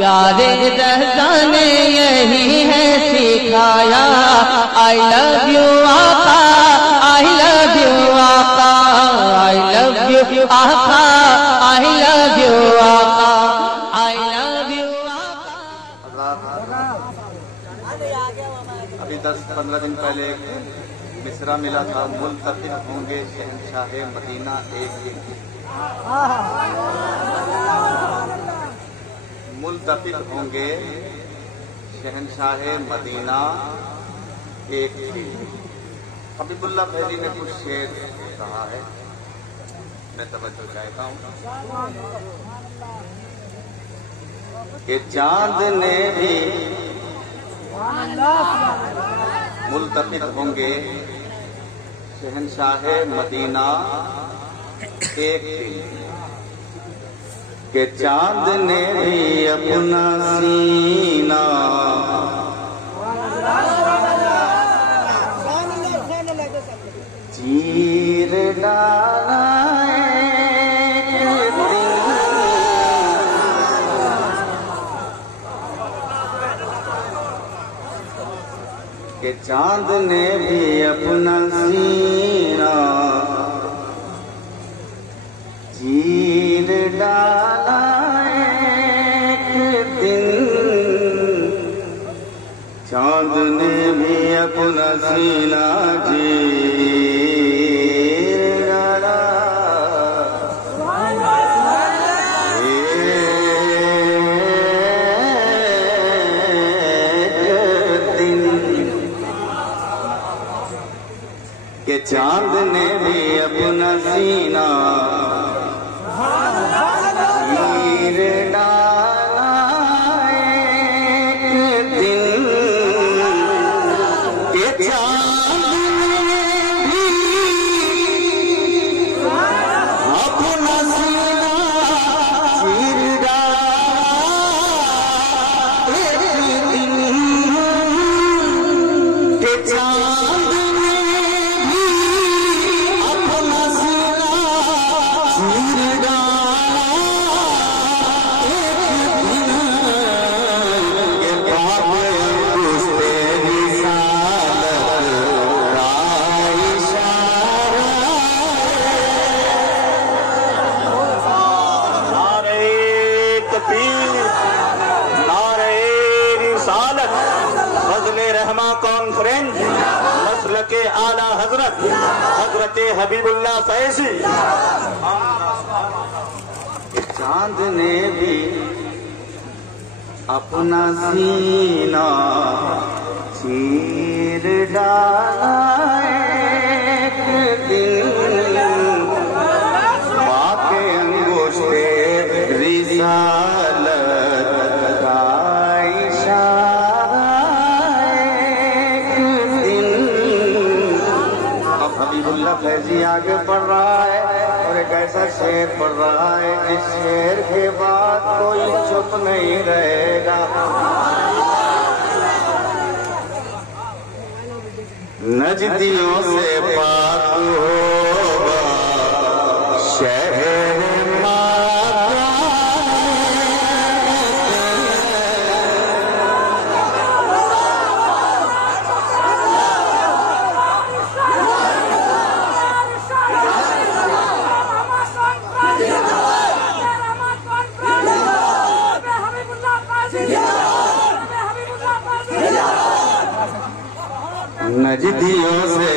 प्यारे रज़ा ने यही है सिखाया। आई लव यू आका, आई लव यू आका, आई लव यू आका, आई लव यू आका, आई लव यू आका। अभी 10-15 दिन पहले मिसरा मिला था, मुल्तफिक होंगे शहंशाह मदीना एक दिन। मुल्तफिक होंगे शहंशाह मदीना एक दिन। हबीबुल्लाह फैजी ने कुछ शेर कहा है, मैं तवज्जो चाहता हूँ कि चांद ने भी मुल्तफिक होंगे शहंशाह मदीना एक दिन, के चांद ने भी अपना सीना चीर डाला के चांद ने भी अपना सीना चीर डाला एक दिन। चांद ने भी अपना सीना चीर डाला एक दिन, के चांद ने भी अपना सीना चीर डाला एक दिन, के चांद ने भी अपना सीना चीर डाला एक दिन, के चांद ने भी अपना सीना चीर डाला एक दिन, के बाप उससे रिसालत का इशारा। नारे तकबीर, नारे रिसालत, फज़ले रहमा कॉन्फ्रेंस, मसलके आला हजरत हजरत हबीबुल्लाह फैजी। चांद ने भी अपना सीना चीर डाला एक दिन, बाके अंगूठे रिसालत का इशारा एक दिन। अब हबीबुल्लाह फैजी आगे बढ़ रहा है और एक ऐसा शेर पढ़ रहा है जिस शेर के बाद कोई चुप नहीं रहेगा। नजदियों से पाक होगा शहर माका, नजदियों से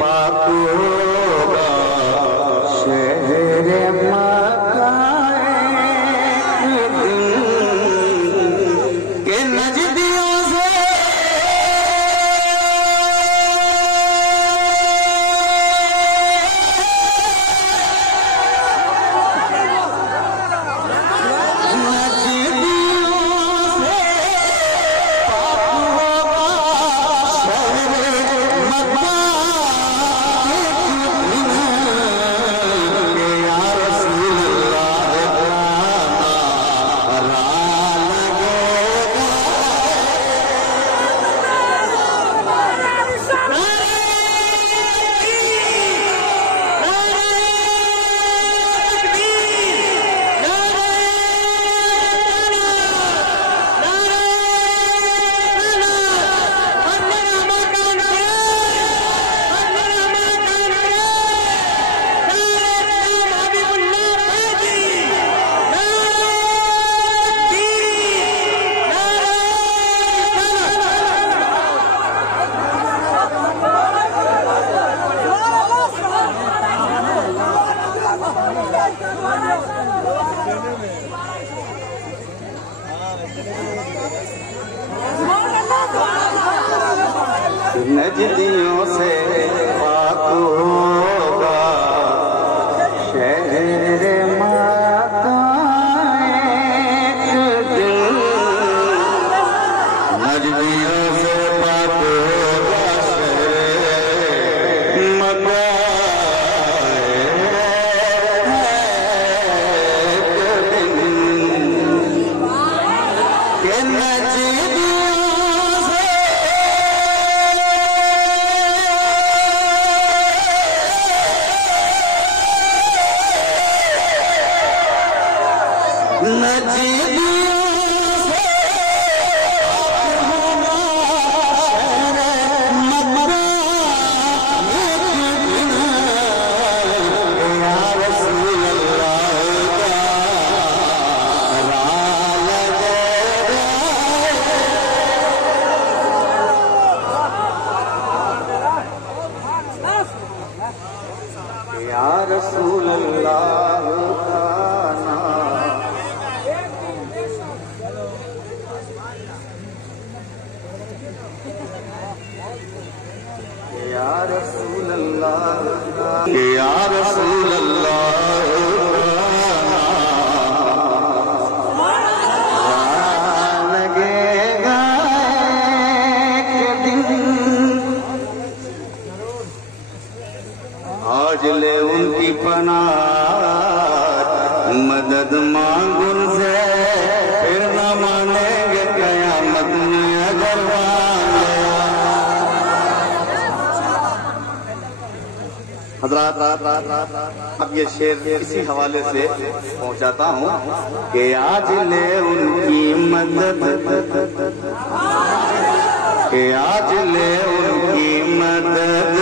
पाक होगा शहर मक्का एक दिन, के नजदियों से पाक होगा शहर मक्का नजदियों से पाक होगा शहर मक्का एक दिन, नजदियों से पाक होगा शहर मक्का एक दिन, के नजदियों या रसूल अल्लाह का नाम, या रसूल अल्लाह का, या रसूल अल्लाह लगेगा एक दिन, आज ले उनकी पनाह मदद मांग उनसे, फिर न मानेंगे कयामत में अगर हज़रात। अब ये शेर इसी हवाले से पहुंचाता हूँ कि आज ले उनकी मदद, कि आज ले उनकी मदद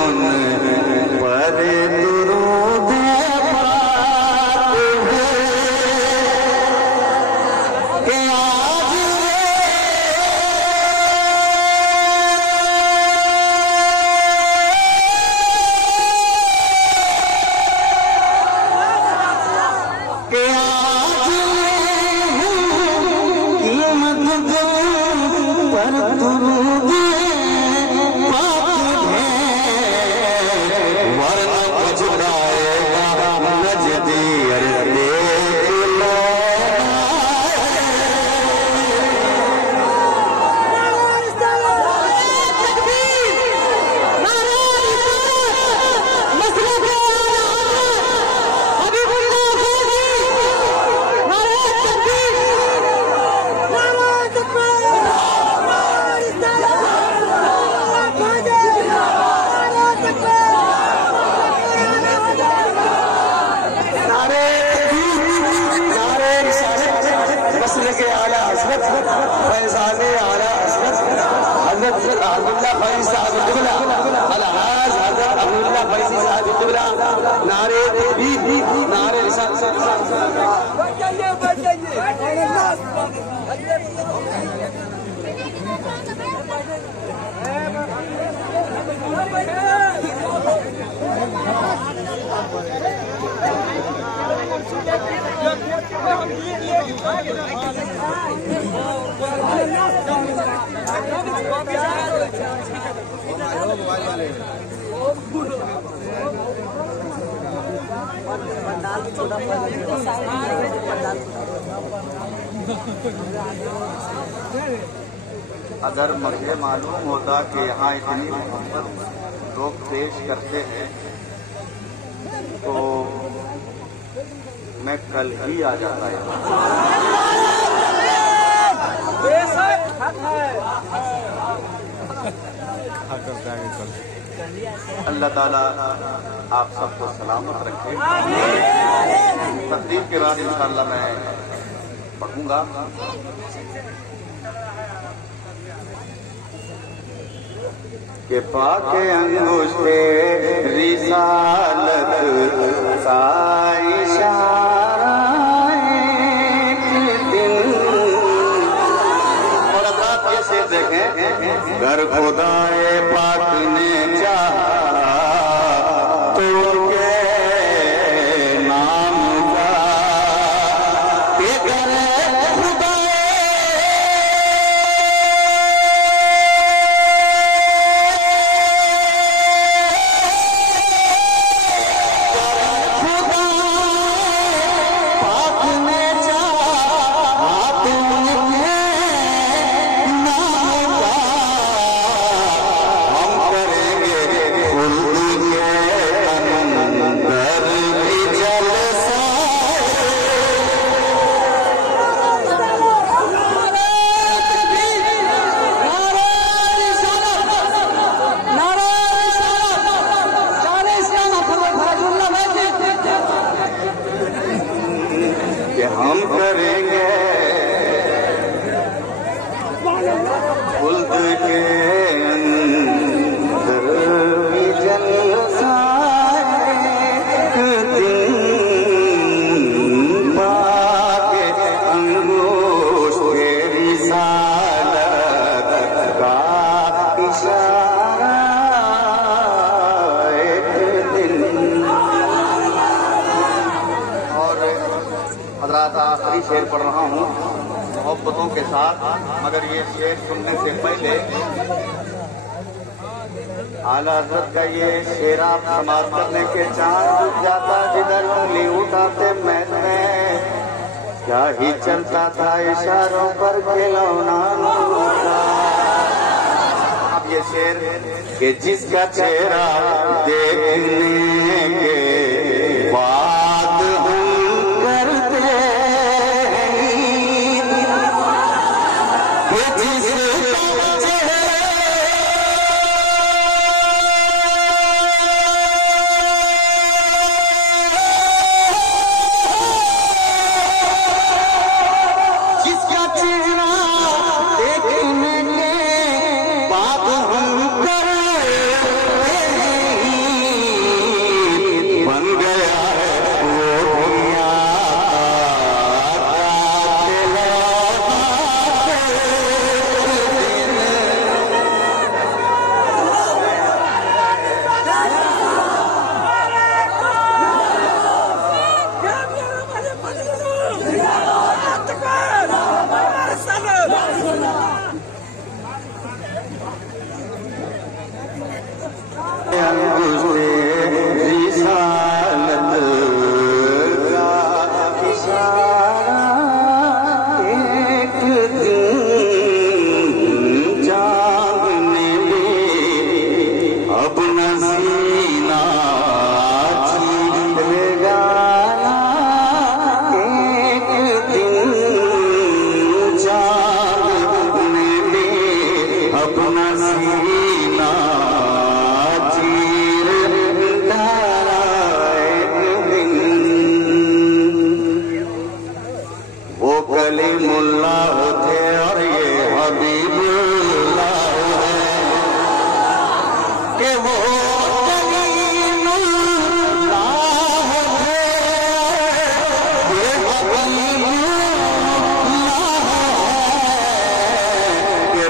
उन पर दुरूद पाक है, कि आज नारे नारे अगर मुझे मालूम होता कि यहाँ इतनी मोहब्बत लोग पेश करते हैं तो मैं कल ही आ जाता है। अल्लाह ताला आप सबको सलामत रखे। तकदीर के बाद इंशाअल्लाह मैं पढ़ूंगा। के पाके अंगूठे रिसालत का इशारा और अब आप कैसे देखें, घर खुदाए पाक ने चाहा तो उनके नाम का, घर खुदाए मोहब्बतों के साथ। मगर ये शेर सुनने से पहले आला हजरत का ये शेर आप समाप्त करने के चांद डूब जाता जिधर उंगली उठाते में क्या ही चलता था इशारों पर खिलौना। अब ये शेर कि जिसका चेहरा देखने के बाद हम करते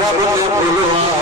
रब ने बुलवा